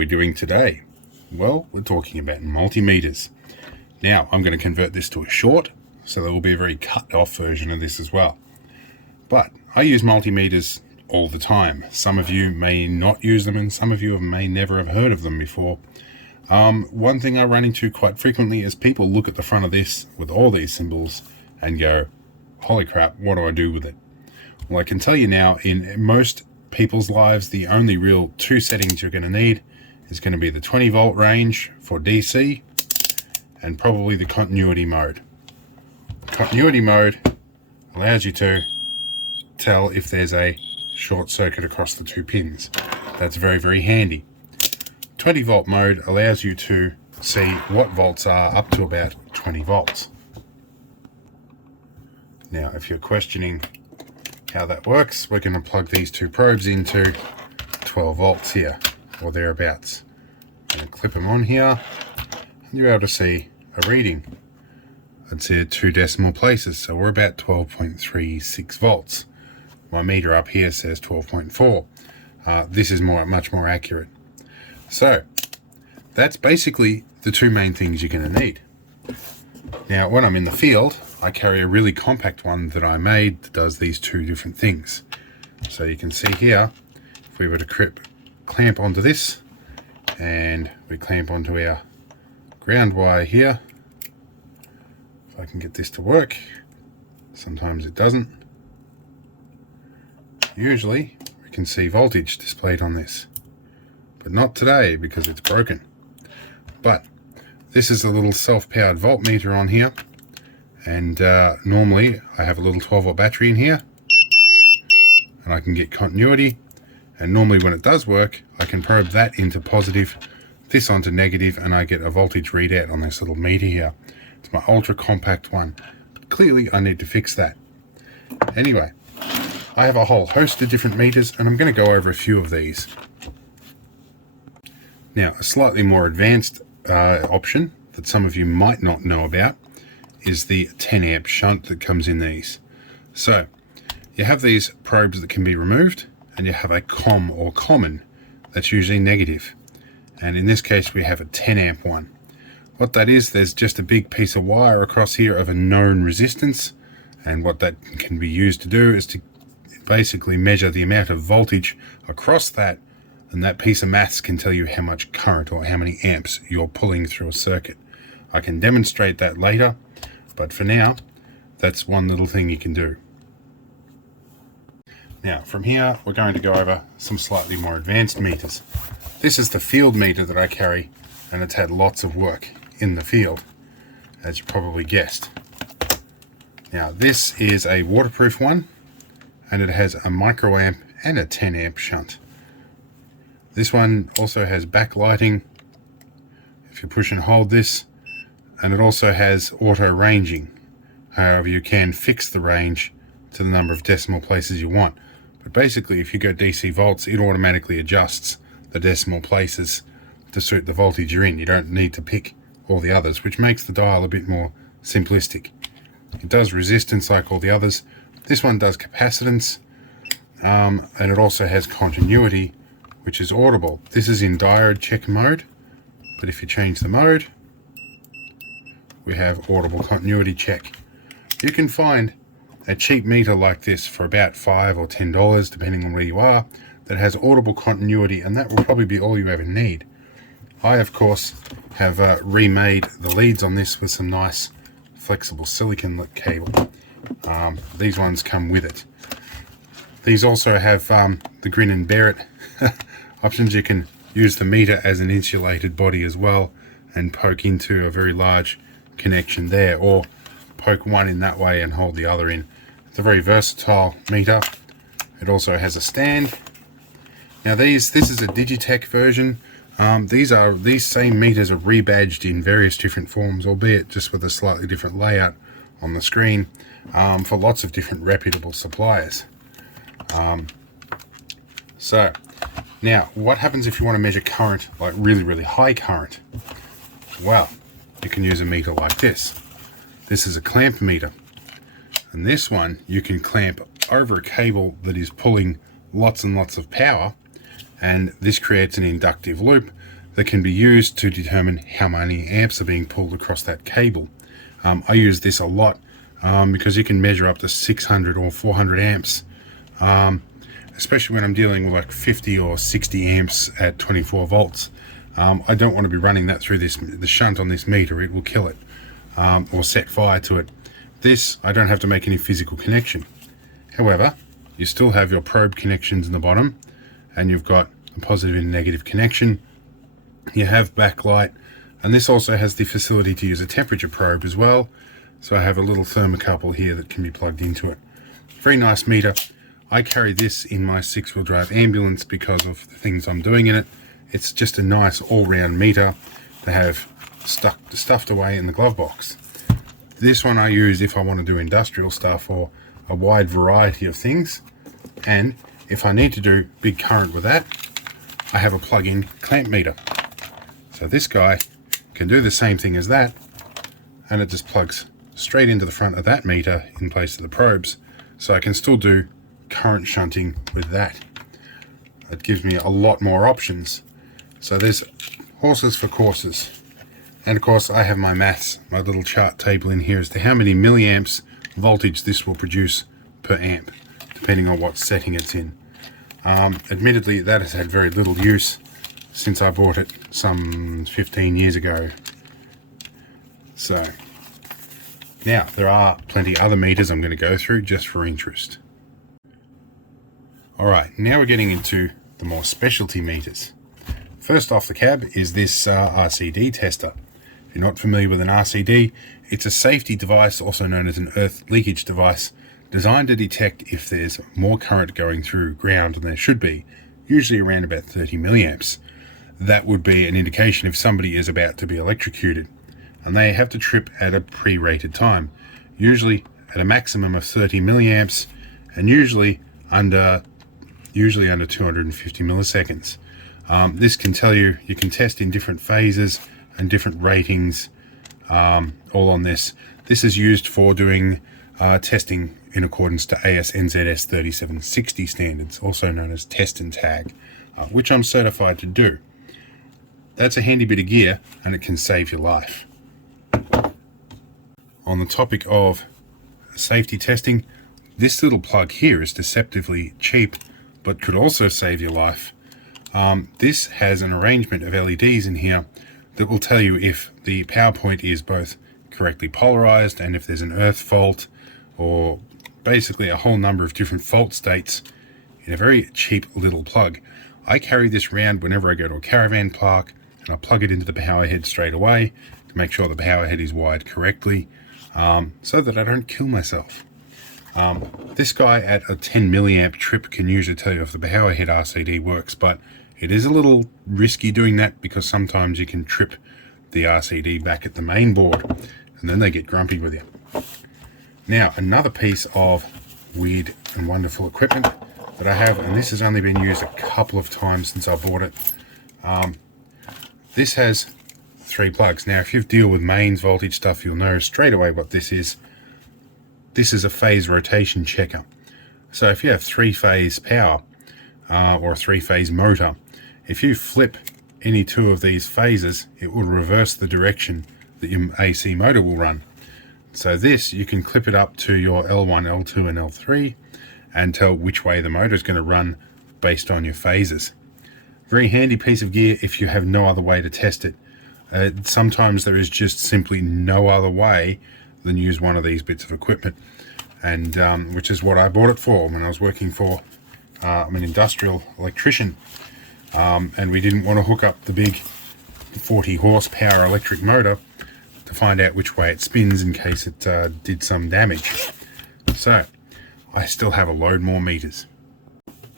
we doing today? Well, we're talking about multimeters. Now, I'm going to convert this to a short, so there will be a very cut off version of this as well. But I use multimeters all the time. Some of you may not use them, and some of you may never have heard of them before. One thing I run into quite frequently is people look at the front of this with all these symbols and go, holy crap, what do I do with it? Well, I can tell you now, in most people's lives, the only real two settings you're going to need is going to be the 20 volt range for DC and probably the continuity mode. Continuity mode allows you to tell if there's a short circuit across the two pins. That's very, very handy. 20 volt mode allows you to see what volts are up to about 20 volts. Now, if you're questioning how that works, we're going to plug these two probes into 12 volts here, or thereabouts. I'm going to clip them on here, and you're able to see a reading. I'd say 2 decimal places, so we're about 12.36 volts. My meter up here says 12.4. This is much more accurate. So, that's basically the two main things you're going to need. Now, when I'm in the field, I carry a really compact one that I made that does these two different things. So you can see here, if we were to clamp onto this, and we clamp onto our ground wire here, if I can get this to work, sometimes it doesn't. Usually, we can see voltage displayed on this, but not today because it's broken. But this is a little self-powered voltmeter on here, and normally I have a little 12 volt battery in here, and I can get continuity, and normally when it does work I can probe that into positive, this onto negative, and I get a voltage readout on this little meter here. It's my ultra compact one. Clearly I need to fix that. Anyway, I have a whole host of different meters, and I'm going to go over a few of these. Now, a slightly more advanced option that some of you might not know about is the 10 amp shunt that comes in these. So you have these probes that can be removed, and you have a COM or common that's usually negative, and in this case we have a 10 amp one. What that is, there's just a big piece of wire across here of a known resistance, and what that can be used to do is to basically measure the amount of voltage across that, and that piece of maths can tell you how much current or how many amps you're pulling through a circuit. I can demonstrate that later, but for now, that's one little thing you can do. Now, from here, we're going to go over some slightly more advanced meters. This is the field meter that I carry, and it's had lots of work in the field, as you probably guessed. Now, this is a waterproof one, and it has a microamp and a 10 amp shunt. This one also has backlighting if you push and hold this, and it also has auto ranging. However, you can fix the range to the number of decimal places you want. But basically, if you go DC volts, it automatically adjusts the decimal places to suit the voltage you're in. You don't need to pick all the others, which makes the dial a bit more simplistic. It does resistance like all the others. This one does capacitance, and it also has continuity, which is audible. This is in diode check mode, but if you change the mode, we have audible continuity check. You can find a cheap meter like this for about $5 or $10, depending on where you are, that has audible continuity, and that will probably be all you ever need. I, of course, have remade the leads on this with some nice flexible silicon cable. These ones come with it. These also have the grin and bear it options. You can use the meter as an insulated body as well and poke into a very large connection there, or poke one in that way and hold the other in. It's a very versatile meter. It also has a stand. Now this is a Digitech version. These same meters are rebadged in various different forms, albeit just with a slightly different layout on the screen, for lots of different reputable suppliers. So now, what happens if you want to measure current, like really, really high current? Well, you can use a meter like this. This is a clamp meter, and this one you can clamp over a cable that is pulling lots and lots of power, and this creates an inductive loop that can be used to determine how many amps are being pulled across that cable. I use this a lot because you can measure up to 600 or 400 amps, especially when I'm dealing with like 50 or 60 amps at 24 volts. I don't want to be running that through the shunt on this meter. It will kill it or set fire to it. This, I don't have to make any physical connection. However, you still have your probe connections in the bottom, and you've got a positive and negative connection. You have backlight, and this also has the facility to use a temperature probe as well. So I have a little thermocouple here that can be plugged into it. Very nice meter. I carry this in my 6-wheel drive ambulance because of the things I'm doing in it. It's just a nice all-round meter to have stuffed away in the glove box. This one I use if I want to do industrial stuff or a wide variety of things. And if I need to do big current with that, I have a plug-in clamp meter. So this guy can do the same thing as that, and it just plugs straight into the front of that meter in place of the probes. So I can still do current shunting with that. It gives me a lot more options. So there's horses for courses. And of course I have my maths, my little chart table in here as to how many milliamps voltage this will produce per amp, depending on what setting it's in. Admittedly, that has had very little use since I bought it some 15 years ago. So now there are plenty other meters I'm going to go through just for interest. Alright, now we're getting into the more specialty meters. First off the cab is this RCD tester. If you're not familiar with an RCD, it's a safety device, also known as an earth leakage device, designed to detect if there's more current going through ground than there should be, usually around about 30 milliamps. That would be an indication if somebody is about to be electrocuted, and they have to trip at a pre-rated time, usually at a maximum of 30 milliamps, and usually under 250 milliseconds. This can tell you, you can test in different phases and different ratings, all on this. This is used for doing testing in accordance to AS/NZS 3760 standards, also known as test and tag, which I'm certified to do. That's a handy bit of gear, and it can save your life. On the topic of safety testing, this little plug here is deceptively cheap, but could also save your life. This has an arrangement of LEDs in here that will tell you if the power point is both correctly polarized and if there's an earth fault, or basically a whole number of different fault states in a very cheap little plug. I carry this around whenever I go to a caravan park, and I plug it into the power head straight away to make sure the power head is wired correctly, so that I don't kill myself. This guy at a 10 milliamp trip can usually tell you if the power head RCD works, but it is a little risky doing that because sometimes you can trip the RCD back at the main board, and then they get grumpy with you. Now, another piece of weird and wonderful equipment that I have, and this has only been used a couple of times since I bought it. This has 3 plugs. Now, if you deal with mains voltage stuff, you'll know straight away what this is. This is a phase rotation checker. So if you have 3-phase power or a 3-phase motor, if you flip any 2 of these phases, it will reverse the direction that your AC motor will run. So this, you can clip it up to your L1, L2 and L3 and tell which way the motor is going to run based on your phases. Very handy piece of gear if you have no other way to test it. Sometimes there is just simply no other way than use one of these bits of equipment, and which is what I bought it for when I was working for I'm an industrial electrician, and we didn't want to hook up the big 40 horsepower electric motor to find out which way it spins in case it did some damage. So I still have a load more meters.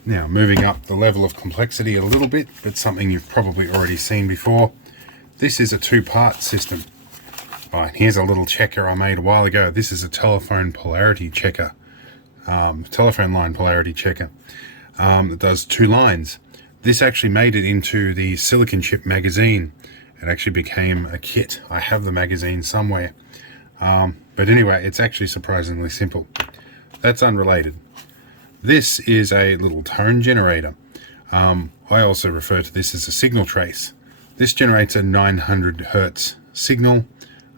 Now, moving up the level of complexity a little bit, but something you've probably already seen before. This is a 2-part system. Right, here's a little checker I made a while ago. This is a telephone polarity checker, telephone line polarity checker that does 2 lines. This actually made it into the silicon chip magazine. It actually became a kit. I have the magazine somewhere. But anyway, it's actually surprisingly simple. That's unrelated. This is a little tone generator. I also refer to this as a signal trace. This generates a 900 hertz signal,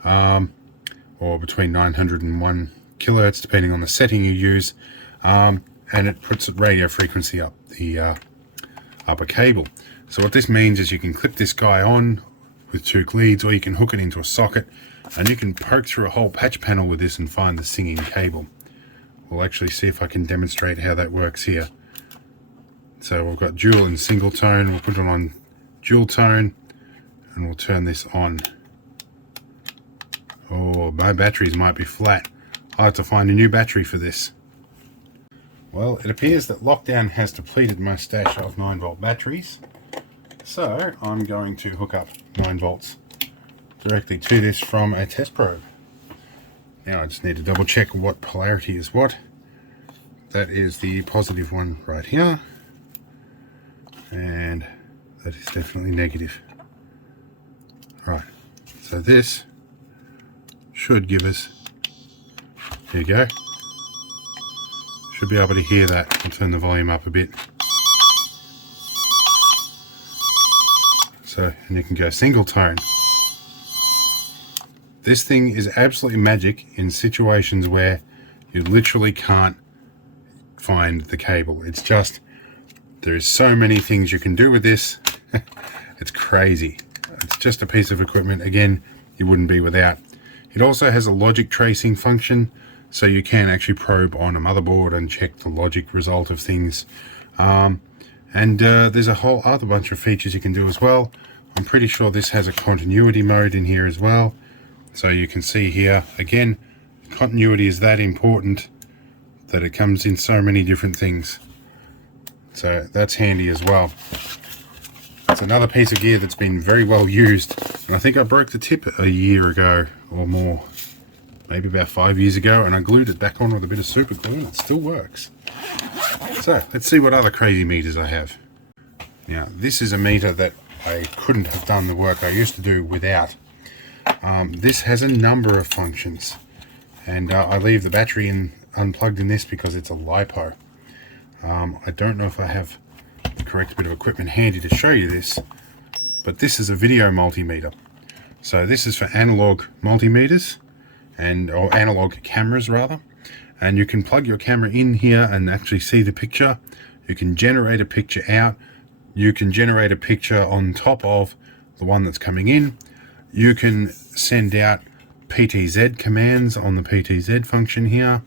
or between 900 and 1 kilohertz depending on the setting you use, and it puts radio frequency up the upper cable. So what this means is you can clip this guy on with 2 leads, or you can hook it into a socket, and you can poke through a whole patch panel with this and find the singing cable. We'll actually see if I can demonstrate how that works here. So we've got dual and single tone. We'll put it on dual tone and we'll turn this on. Oh, my batteries might be flat. I'll have to find a new battery for this. Well, it appears that Lockdown has depleted my stash of 9-volt batteries. So I'm going to hook up 9 volts directly to this from a test probe. Now I just need to double check what polarity is what. That is the positive one right here. And that is definitely negative. Right, so this should give us, there you go, should be able to hear that. I'll turn the volume up a bit. So, and you can go single tone. This thing is absolutely magic in situations where you literally can't find the cable. It's just, there is so many things you can do with this. It's crazy. It's just a piece of equipment, again, you wouldn't be without. It also has a logic tracing function, so you can actually probe on a motherboard and check the logic result of things. There's a whole other bunch of features you can do as well. I'm pretty sure this has a continuity mode in here as well. So you can see here, again, continuity is that important that it comes in so many different things. So that's handy as well. It's another piece of gear that's been very well used. And I think I broke the tip a year ago or more. Maybe about 5 years ago, and I glued it back on with a bit of super glue and it still works. So let's see what other crazy meters I have. Now this is a meter that I couldn't have done the work I used to do without. This has a number of functions, and I leave the battery unplugged in this because it's a LiPo. I don't know if I have the correct bit of equipment handy to show you this, but this is a video multimeter. So this is for analog multimeters, or analog cameras rather, and you can plug your camera in here and actually see the picture. You can generate a picture out, you can generate a picture on top of the one that's coming in, you can send out PTZ commands on the PTZ function here,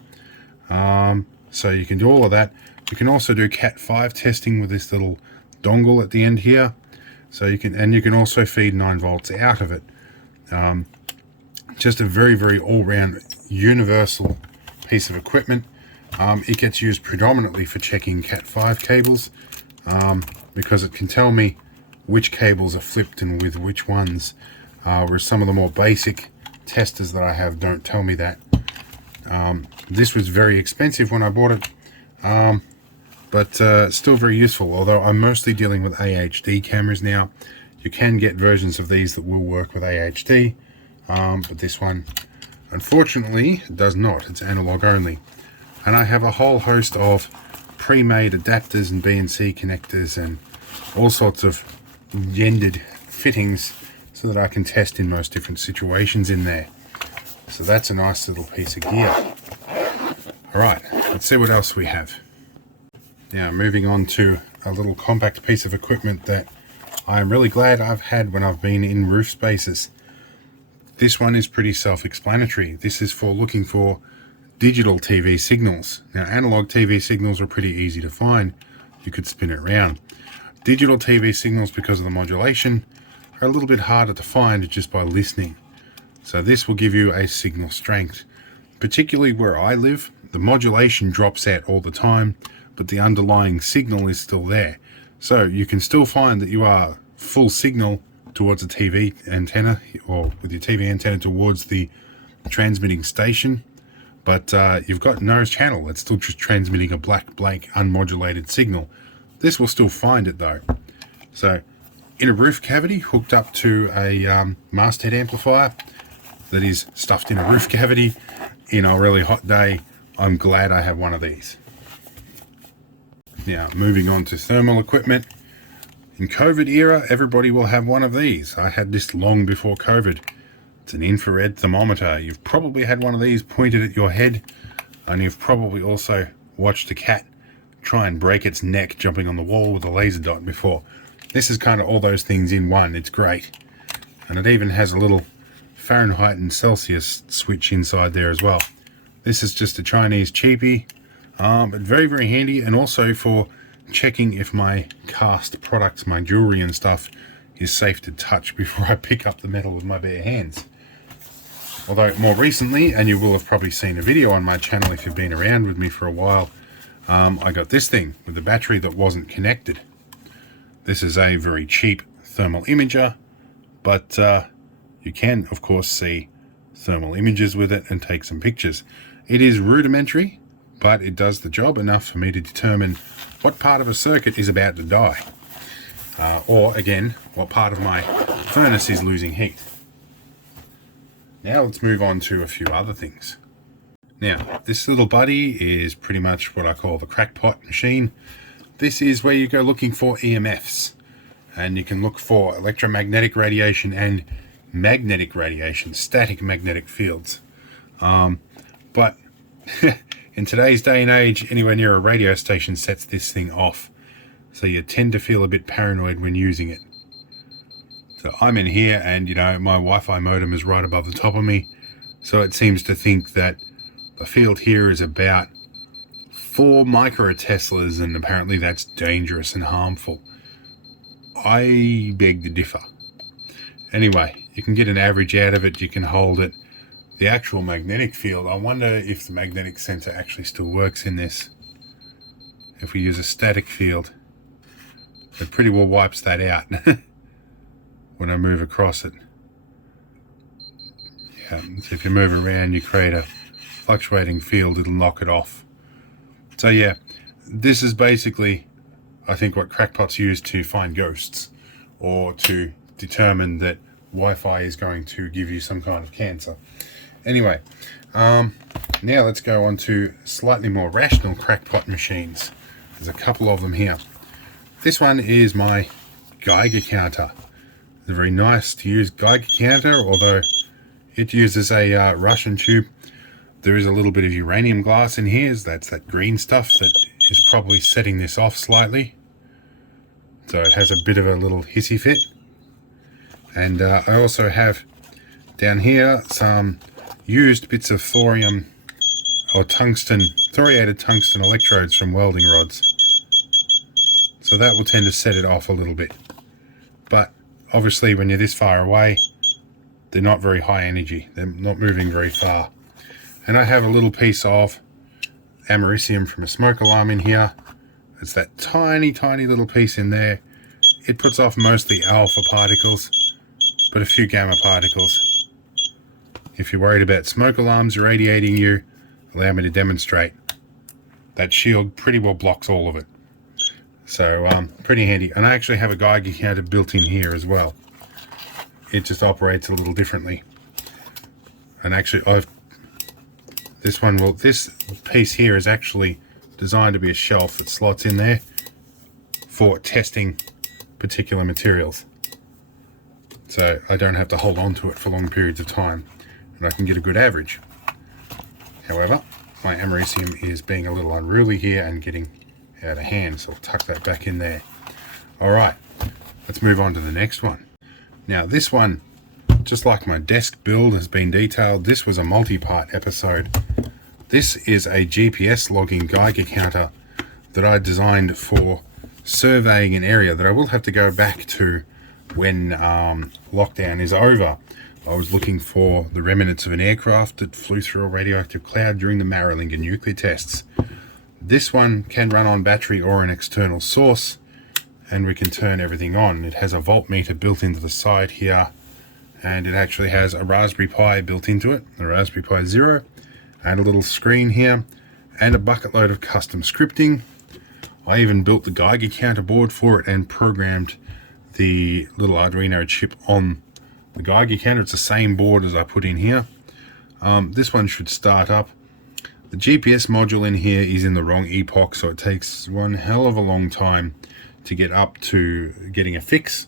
so you can do all of that. You can also do Cat5 testing with this little dongle at the end here, so you can also feed 9 volts out of it. Just a very, very all-round universal piece of equipment. It gets used predominantly for checking Cat5 cables, because it can tell me which cables are flipped and with which ones, whereas some of the more basic testers that I have don't tell me that. This was very expensive when I bought it, but still very useful, although I'm mostly dealing with AHD cameras now. You can get versions of these that will work with AHD, but this one unfortunately does not. It's analog only, and I have a whole host of pre-made adapters and BNC connectors and all sorts of gendered fittings so that I can test in most different situations in there. So that's a nice little piece of gear. Alright, let's see what else we have. Now moving on to a little compact piece of equipment that I'm really glad I've had when I've been in roof spaces. This one is pretty self-explanatory. This is for looking for digital TV signals. Now analog TV signals are pretty easy to find. You could spin it around. Digital TV signals, because of the modulation, are a little bit harder to find just by listening. So this will give you a signal strength. Particularly where I live, the modulation drops out all the time, but the underlying signal is still there. So you can still find that you are full signal towards a TV antenna, or with your TV antenna towards the transmitting station, but you've got no channel. It's still just transmitting a black blank unmodulated signal. This will still find it though. So in a roof cavity hooked up to a masthead amplifier that is stuffed in a roof cavity in a really hot day, I'm glad I have one of these. Now moving on to thermal equipment. In COVID era, everybody will have one of these. I had this long before COVID. It's an infrared thermometer. You've probably had one of these pointed at your head, and you've probably also watched a cat try and break its neck jumping on the wall with a laser dot before. This is kind of all those things in one. It's great. And it even has a little Fahrenheit and Celsius switch inside there as well. This is just a Chinese cheapie, but very, very handy, and also for checking if my cast products, my jewelry and stuff, is safe to touch before I pick up the metal with my bare hands. Although more recently, and you will have probably seen a video on my channel if you've been around with me for a while, I got this thing with the battery that wasn't connected. This is a very cheap thermal imager, but you can of course see thermal images with it and take some pictures. It is rudimentary, but it does the job enough for me to determine what part of a circuit is about to die. Or again, what part of my furnace is losing heat. Now let's move on to a few other things. Now, this little buddy is pretty much what I call the crackpot machine. This is where you go looking for EMFs, and you can look for electromagnetic radiation and magnetic radiation, static magnetic fields. But in today's day and age, anywhere near a radio station sets this thing off. So you tend to feel a bit paranoid when using it. So I'm in here and, you know, my Wi-Fi modem is right above the top of me. So it seems to think that the field here is about 4 microteslas, and apparently that's dangerous and harmful. I beg to differ. Anyway, you can get an average out of it, you can hold it. The actual magnetic field, I wonder if the magnetic sensor actually still works in this. If we use a static field, it pretty well wipes that out when I move across it. Yeah, so if you move around, you create a fluctuating field, it'll knock it off. So yeah, this is basically, I think, what crackpots use to find ghosts, or to determine that Wi-Fi is going to give you some kind of cancer. Anyway, now let's go on to slightly more rational crackpot machines. There's a couple of them here. This one is my Geiger counter. It's a very nice to use Geiger counter, although it uses a Russian tube. There is a little bit of uranium glass in here. That's that green stuff that is probably setting this off slightly. So it has a bit of a little hissy fit. And I also have down here some used bits of thorium or tungsten, thoriated tungsten electrodes from welding rods. So that will tend to set it off a little bit. But obviously when you're this far away, they're not very high energy. They're not moving very far. And I have a little piece of americium from a smoke alarm in here. It's that tiny, tiny little piece in there. It puts off mostly alpha particles, but a few gamma particles. If you're worried about smoke alarms irradiating you, allow me to demonstrate. That shield pretty well blocks all of it. So pretty handy. And I actually have a Geiger counter built in here as well. It just operates a little differently. And actually this piece here is actually designed to be a shelf that slots in there for testing particular materials. So I don't have to hold on to it for long periods of time, and I can get a good average. However, my americium is being a little unruly here and getting out of hand, so I'll tuck that back in there. Alright, let's move on to the next one. Now this one, just like my desk build has been detailed, this was a multi-part episode. This is a GPS logging Geiger counter that I designed for surveying an area that I will have to go back to when lockdown is over. I was looking for the remnants of an aircraft that flew through a radioactive cloud during the Maralinger nuclear tests. This one can run on battery or an external source, and we can turn everything on. It has a voltmeter built into the side here, and it actually has a Raspberry Pi built into it, a Raspberry Pi Zero, and a little screen here, and a bucket load of custom scripting. I even built the Geiger counter board for it and programmed the little Arduino chip on the Geiger counter. It's the same board as I put in here. This one should start up. The GPS module in here is in the wrong epoch, so it takes one hell of a long time to get up to getting a fix.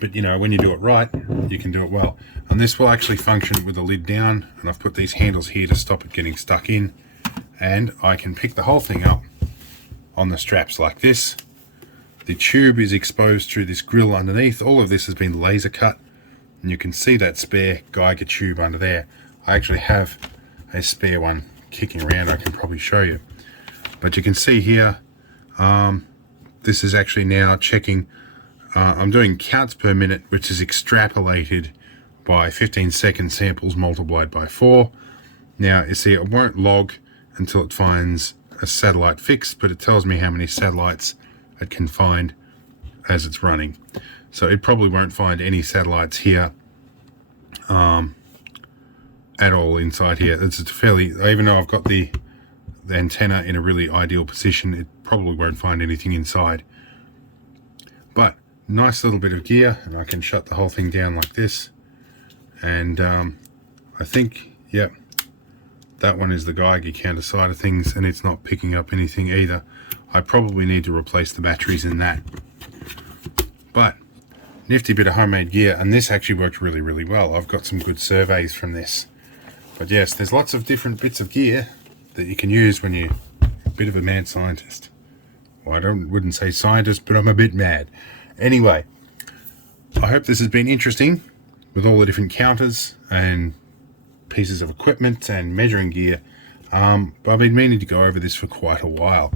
But you know, when you do it right, you can do it well. And this will actually function with the lid down, and I've put these handles here to stop it getting stuck in, and I can pick the whole thing up on the straps like this. The tube is exposed through this grill underneath. All of this has been laser cut, and you can see that spare Geiger tube under there. I actually have a spare one kicking around. I can probably show you, but you can see here, this is actually now checking. I'm doing counts per minute, which is extrapolated by 15-second samples multiplied by 4. Now you see it won't log until it finds a satellite fix, but it tells me how many satellites it can find as it's running. So it probably won't find any satellites here at all inside here. It's fairly, even though I've got the antenna in a really ideal position, it probably won't find anything inside. But nice little bit of gear, and I can shut the whole thing down like this. And I think, yep, that one is the Geiger counter side of things, and it's not picking up anything either. I probably need to replace the batteries in that. But nifty bit of homemade gear, and this actually worked really, really well. I've got some good surveys from this. But yes, there's lots of different bits of gear that you can use when you're a bit of a mad scientist. Well, I wouldn't say scientist, but I'm a bit mad. Anyway, I hope this has been interesting with all the different counters and pieces of equipment and measuring gear. But I've been meaning to go over this for quite a while.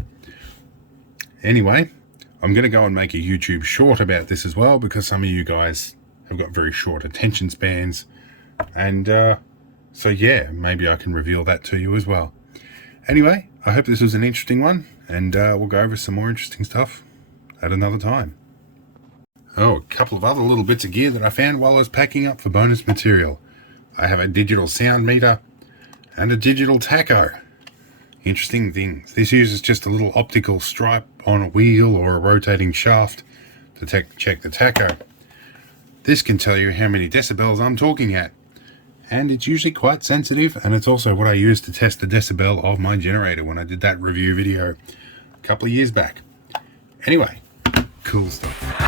Anyway, I'm going to go and make a YouTube short about this as well, because some of you guys have got very short attention spans. And so yeah, maybe I can reveal that to you as well. Anyway, I hope this was an interesting one, and we'll go over some more interesting stuff at another time. Oh, a couple of other little bits of gear that I found while I was packing up for bonus material. I have a digital sound meter and a digital tacho. Interesting things. This uses just a little optical stripe on a wheel or a rotating shaft to check the tacho. This can tell you how many decibels I'm talking at, and it's usually quite sensitive, and it's also what I used to test the decibel of my generator when I did that review video a couple of years back. Anyway, cool stuff.